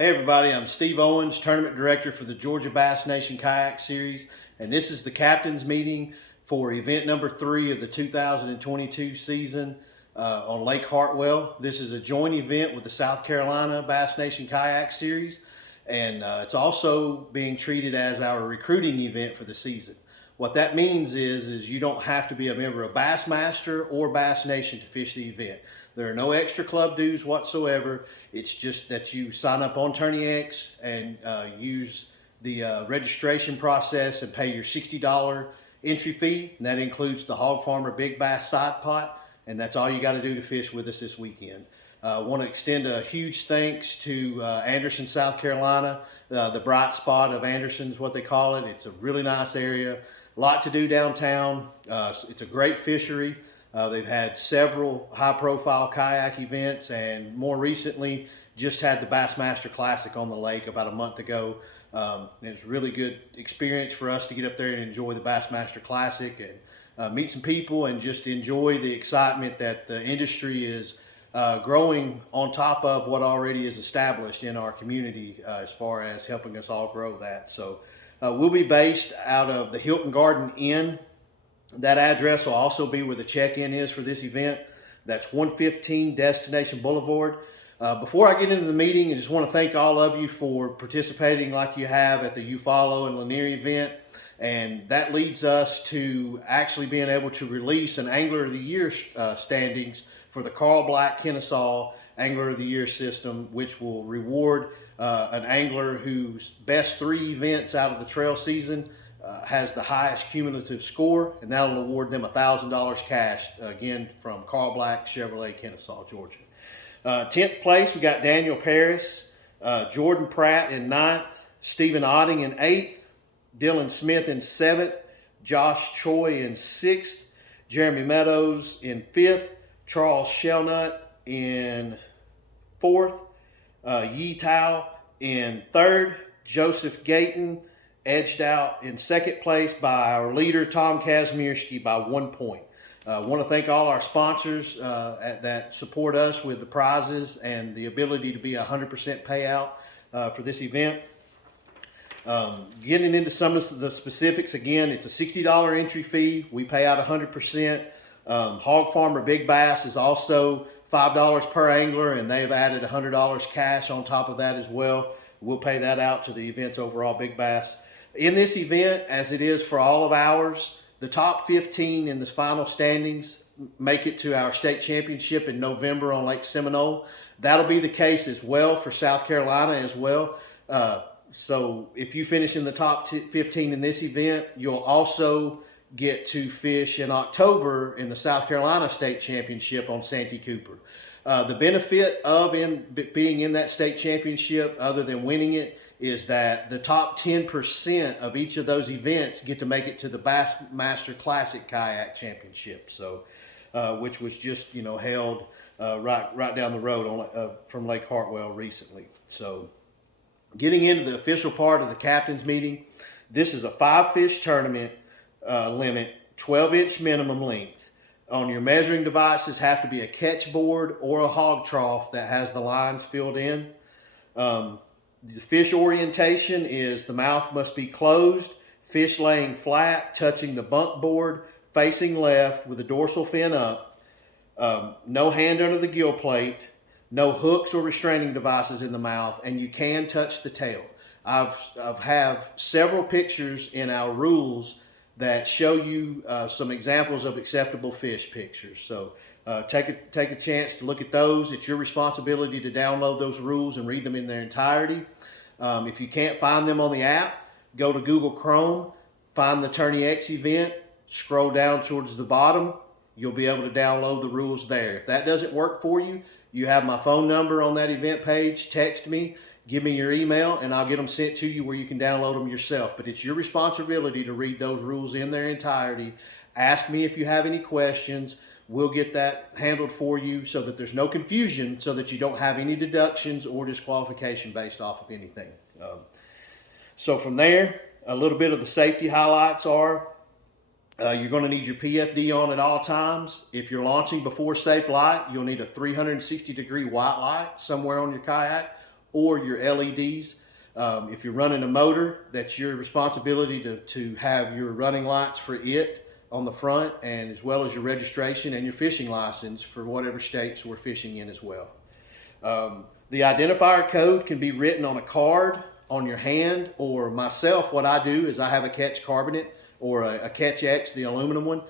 Hey everybody, I'm Steve Owens, Tournament Director for the Georgia Bass Nation Kayak Series, and this is the Captain's Meeting for event number 3 of the 2022 season on Lake Hartwell. This is a joint event with the South Carolina Bass Nation Kayak Series, and it's also being treated as our recruiting event for the season. What that means is you don't have to be a member of Bassmaster or Bass Nation to fish the event. There are no extra club dues whatsoever. It's just that you sign up on TourneyX and use the registration process and pay your $60 entry fee. And that includes the Hog Farmer Big Bass Side Pot. And that's all you got to do to fish with us this weekend. I want to extend a huge thanks to Anderson, South Carolina. The bright spot of Anderson is what they call it. It's a really nice area. A lot to do downtown. It's a great fishery. They've had several high-profile kayak events, and more recently just had the Bassmaster Classic on the lake about a month ago. It was a really good experience for us to get up there and enjoy the Bassmaster Classic and meet some people and just enjoy the excitement that the industry is growing on top of what already is established in our community as far as helping us all grow that. So we'll be based out of the Hilton Garden Inn. That address will also be where the check-in is for this event. That's 115 Destination Boulevard. Before I get into the meeting, I just want to thank all of you for participating like you have at the You Follow and Lanier event. And that leads us to actually being able to release an Angler of the Year standings for the Carl Black Kennesaw Angler of the Year system, which will reward an angler whose best 3 events out of the trail season has the highest cumulative score, and that will award them $1,000 cash, again, from Carl Black Chevrolet, Kennesaw, Georgia. 10th place, we got Daniel Paris, Jordan Pratt in 9th, Stephen Otting in 8th, Dylan Smith in 7th, Josh Choi in 6th, Jeremy Meadows in 5th, Charles Shelnut in 4th, Yi Tao in 3rd, Joseph Gayton edged out in 2nd place by our leader, Tom Kazmierski, by 1 point. I want to thank all our sponsors that support us with the prizes and the ability to be a 100% payout for this event. Getting into some of the specifics, again, it's a $60 entry fee. We pay out 100%. Hog Farmer Big Bass is also $5 per angler, and they've added $100 cash on top of that as well. We'll pay that out to the event's overall Big Bass. In this event, as it is for all of ours, the top 15 in the final standings make it to our state championship in November on Lake Seminole. That'll be the case as well for South Carolina as well. So if you finish in the top 15 in this event, you'll also get to fish in October in the South Carolina State Championship on Santee Cooper. The benefit of being in that state championship, other than winning it, is that the top 10% of each of those events get to make it to the Bassmaster Classic Kayak Championship. So, which was just held right down the road from Lake Hartwell recently. So, getting into the official part of the captain's meeting, this is a 5-fish tournament limit, 12-inch minimum length. On your measuring devices have to be a catch board or a hog trough that has the lines filled in. The fish orientation is the mouth must be closed, fish laying flat, touching the bunk board, facing left with the dorsal fin up. No hand under the gill plate, no hooks or restraining devices in the mouth, and you can touch the tail. I've have several pictures in our rules that show you some examples of acceptable fish pictures. So take a chance to look at those. It's your responsibility to download those rules and read them in their entirety. If you can't find them on the app, go to Google Chrome, find the TourneyX event, scroll down towards the bottom. You'll be able to download the rules there. If that doesn't work for you, you have my phone number on that event page. Text me, give me your email, and I'll get them sent to you where you can download them yourself. But it's your responsibility to read those rules in their entirety. Ask me if you have any questions. We'll get that handled for you so that there's no confusion, so that you don't have any deductions or disqualification based off of anything. So from there, a little bit of the safety highlights are you're going to need your PFD on at all times. If you're launching before safe light, you'll need a 360-degree white light somewhere on your kayak, or your LEDs. If you're running a motor, that's your responsibility to have your running lights for it on the front, and as well as your registration and your fishing license for whatever states we're fishing in as well. The identifier code can be written on a card on your hand, or myself, what I do is I have a Catch Carbonate or a Catch X, the aluminum one.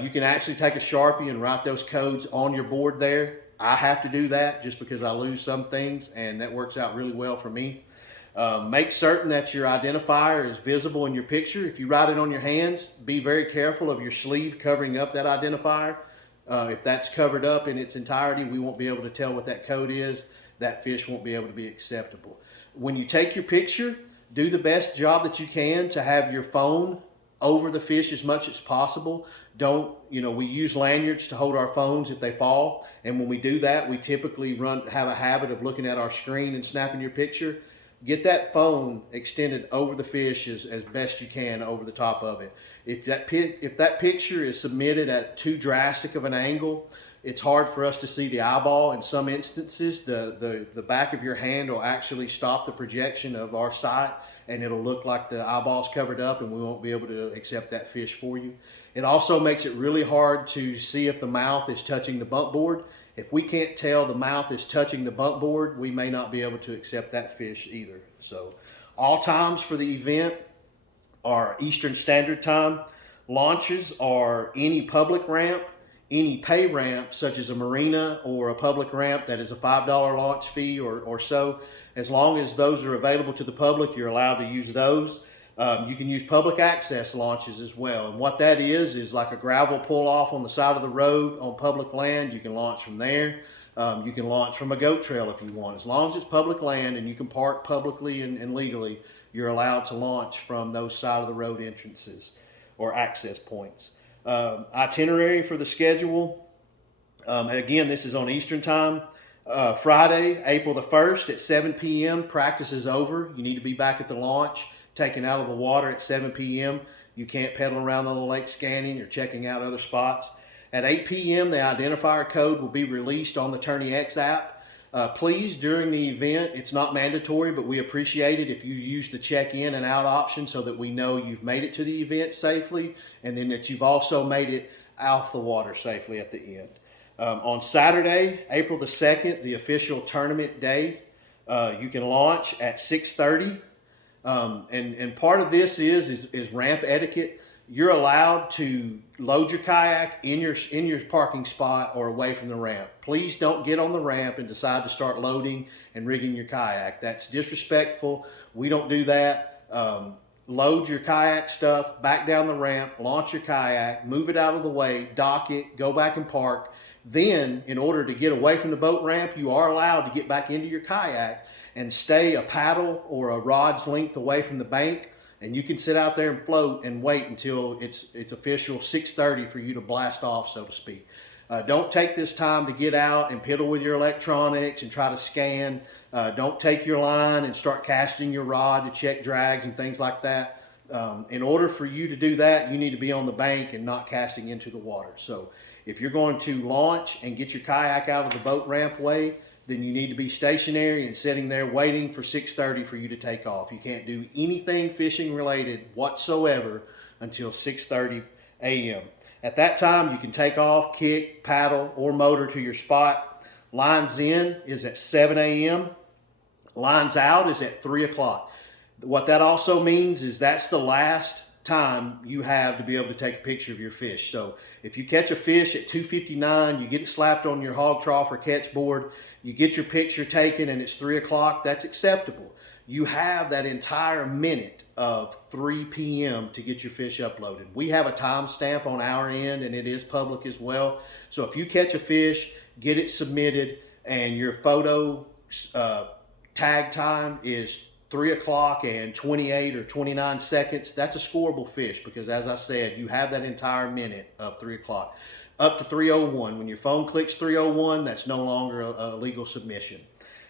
You can actually take a Sharpie and write those codes on your board there. I have to do that just because I lose some things, and that works out really well for me. Make certain that your identifier is visible in your picture. If you write it on your hands, be very careful of your sleeve covering up that identifier. If that's covered up in its entirety, we won't be able to tell what that code is. That fish won't be able to be acceptable. When you take your picture, do the best job that you can to have your phone over the fish as much as possible. We use lanyards to hold our phones if they fall. And when we do that, we typically have a habit of looking at our screen and snapping your picture. Get that phone extended over the fish as best you can over the top of it. If that picture is submitted at too drastic of an angle, it's hard for us to see the eyeball. In some instances, the back of your hand will actually stop the projection of our sight, and it'll look like the eyeball's covered up, and we won't be able to accept that fish for you. It also makes it really hard to see if the mouth is touching the bump board. If we can't tell the mouth is touching the bump board, we may not be able to accept that fish either. So all times for the event are Eastern Standard Time. Launches are any public ramp, any pay ramp, such as a marina or a public ramp that is a $5 launch fee or so. As long as those are available to the public, you're allowed to use those. You can use public access launches as well. And what that is like a gravel pull off on the side of the road on public land. You can launch from there. You can launch from a goat trail if you want. As long as it's public land and you can park publicly and legally, you're allowed to launch from those side of the road entrances or access points. Itinerary for the schedule. Again, this is on Eastern Time. Friday, April the 1st at 7 p.m. Practice is over. You need to be back at the launch, taken out of the water at 7 p.m. You can't pedal around on the lake scanning or checking out other spots. At 8 p.m., the identifier code will be released on the Tourney X app. Please, during the event, it's not mandatory, but we appreciate it if you use the check-in and out option so that we know you've made it to the event safely, and then that you've also made it off the water safely at the end. On Saturday, April the 2nd, the official tournament day, you can launch at 6:30. And part of this is ramp etiquette. You're allowed to load your kayak in your parking spot or away from the ramp. Please don't get on the ramp and decide to start loading and rigging your kayak. That's disrespectful. We don't do that. Load your kayak stuff, back down the ramp, launch your kayak, move it out of the way, dock it, go back and park. Then, in order to get away from the boat ramp, you are allowed to get back into your kayak and stay a paddle or a rod's length away from the bank, and you can sit out there and float and wait until it's official 6:30 for you to blast off, so to speak. Don't take this time to get out and piddle with your electronics and try to scan. Don't take your line and start casting your rod to check drags and things like that. In order for you to do that, you need to be on the bank and not casting into the water. So if you're going to launch and get your kayak out of the boat ramp way, then you need to be stationary and sitting there waiting for 6:30 for you to take off. You can't do anything fishing related whatsoever until 6:30 a.m. At that time, you can take off, kick, paddle, or motor to your spot. Lines in is at 7 a.m. Lines out is at 3 o'clock. What that also means is that's the last time you have to be able to take a picture of your fish. So if you catch a fish at 2:59, you get it slapped on your hog trough or catch board, you get your picture taken and it's 3 o'clock, that's acceptable. You have that entire minute of 3 p.m. to get your fish uploaded. We have a timestamp on our end and it is public as well. So if you catch a fish, get it submitted, and your photo tag time is 3 o'clock and 28 or 29 seconds, that's a scoreable fish because, as I said, you have that entire minute of 3 o'clock. Up to 3:01. When your phone clicks 3:01, that's no longer a legal submission.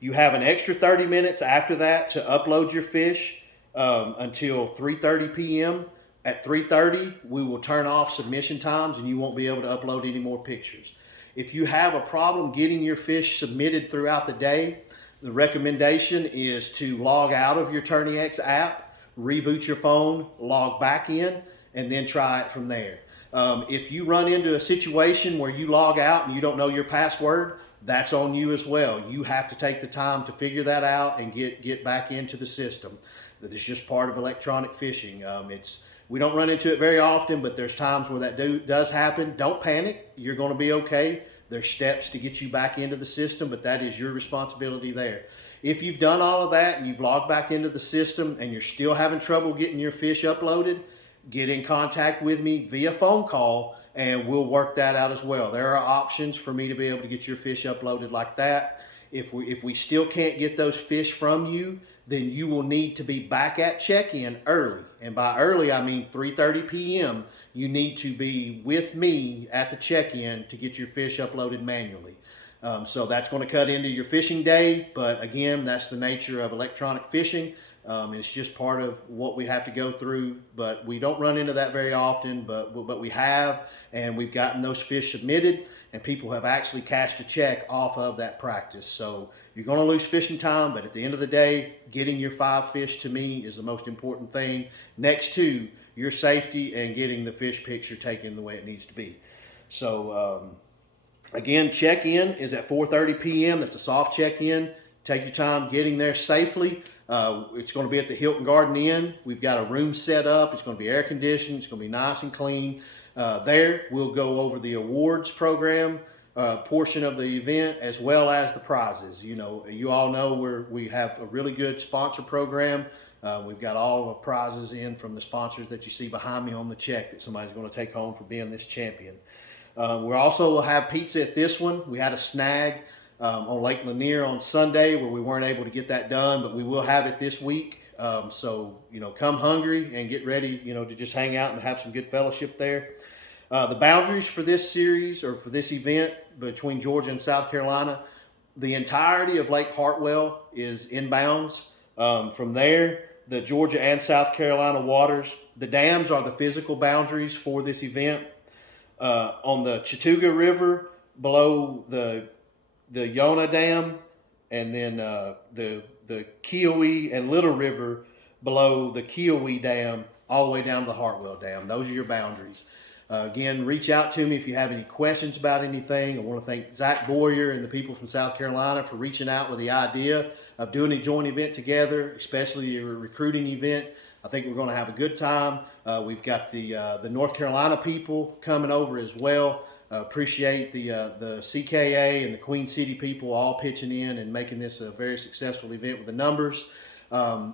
You have an extra 30 minutes after that to upload your fish until 3:30 p.m. At 3:30, we will turn off submission times and you won't be able to upload any more pictures. If you have a problem getting your fish submitted throughout the day, the recommendation is to log out of your TourneyX app, reboot your phone, log back in, and then try it from there. If you run into a situation where you log out and you don't know your password, that's on you as well. You have to take the time to figure that out and get back into the system. That is just part of electronic fishing. We don't run into it very often, but there's times where that does happen. Don't panic. You're going to be okay. There's steps to get you back into the system, but that is your responsibility there. If you've done all of that and you've logged back into the system and you're still having trouble getting your fish uploaded, get in contact with me via phone call and we'll work that out as well. There are options for me to be able to get your fish uploaded like that. If we still can't get those fish from you, then you will need to be back at check-in early. And by early, I mean 3:30 p.m. You need to be with me at the check-in to get your fish uploaded manually. So that's going to cut into your fishing day, but again, that's the nature of electronic fishing. It's just part of what we have to go through, but we don't run into that very often, but we have, and we've gotten those fish submitted, and people have actually cashed a check off of that practice. So you're going to lose fishing time, but at the end of the day, getting your 5 fish to me is the most important thing, next to your safety and getting the fish picture taken the way it needs to be. So again, check-in is at 4:30 p.m. That's a soft check-in. Take your time getting there safely. It's going to be at the Hilton Garden Inn. We've got a room set up. It's going to be air conditioned. It's going to be nice and clean. There, we'll go over the awards program portion of the event as well as the prizes. You all know we have a really good sponsor program. We've got all the prizes in from the sponsors that you see behind me on the check that somebody's going to take home for being this champion. We also will have pizza at this one. We had a snag on Lake Lanier on Sunday where we weren't able to get that done, but we will have it this week. So come hungry and get ready, to just hang out and have some good fellowship there. The boundaries for this series or for this event between Georgia and South Carolina, the entirety of Lake Hartwell is inbounds. From there, the Georgia and South Carolina waters, the dams are the physical boundaries for this event. On the Chattooga River, below the Yonah Dam, and then the Kiowee and Little River below the Kiowee Dam, all the way down to the Hartwell Dam. Those are your boundaries. Again, reach out to me if you have any questions about anything. I want to thank Zach Boyer and the people from South Carolina for reaching out with the idea of doing a joint event together, especially a recruiting event. I think we're going to have a good time. We've got the North Carolina people coming over as well. Appreciate the CKA and the Queen City people all pitching in and making this a very successful event with the numbers. A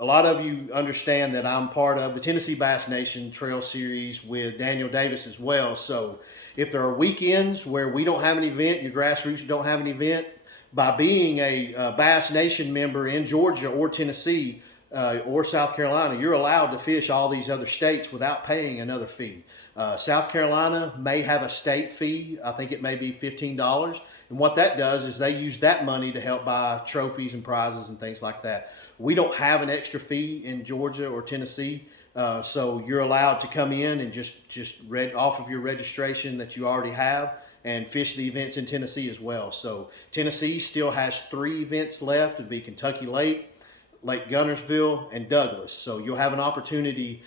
lot of you understand that I'm part of the Tennessee Bass Nation Trail Series with Daniel Davis as well. So if there are weekends where we don't have an event, your grassroots don't have an event, by being a Bass Nation member in Georgia or Tennessee or South Carolina, you're allowed to fish all these other states without paying another fee. South Carolina may have a state fee. I think it may be $15. And what that does is they use that money to help buy trophies and prizes and things like that. We don't have an extra fee in Georgia or Tennessee. So you're allowed to come in and just read off of your registration that you already have and fish the events in Tennessee as well. So Tennessee still has 3 events left. It'd be Kentucky Lake, Lake Gunnersville, and Douglas. So you'll have an opportunity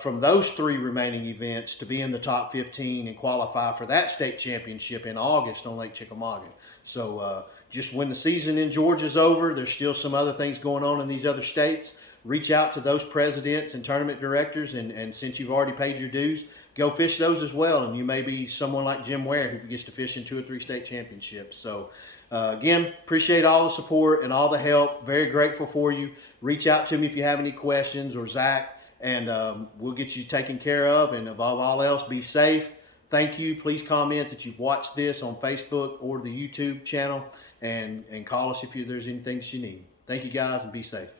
from those 3 remaining events to be in the top 15 and qualify for that state championship in August on Lake Chickamauga. So just when the season in Georgia is over, there's still some other things going on in these other states. Reach out to those presidents and tournament directors, and since you've already paid your dues, go fish those as well. And you may be someone like Jim Ware who gets to fish in 2 or 3 state championships. So again, appreciate all the support and all the help. Very grateful for you. Reach out to me if you have any questions, or Zach, and we'll get you taken care of. And above all else, be safe. Thank you. Please comment that you've watched this on Facebook or the YouTube channel, and call us if there's anything that you need. Thank you guys, and be safe.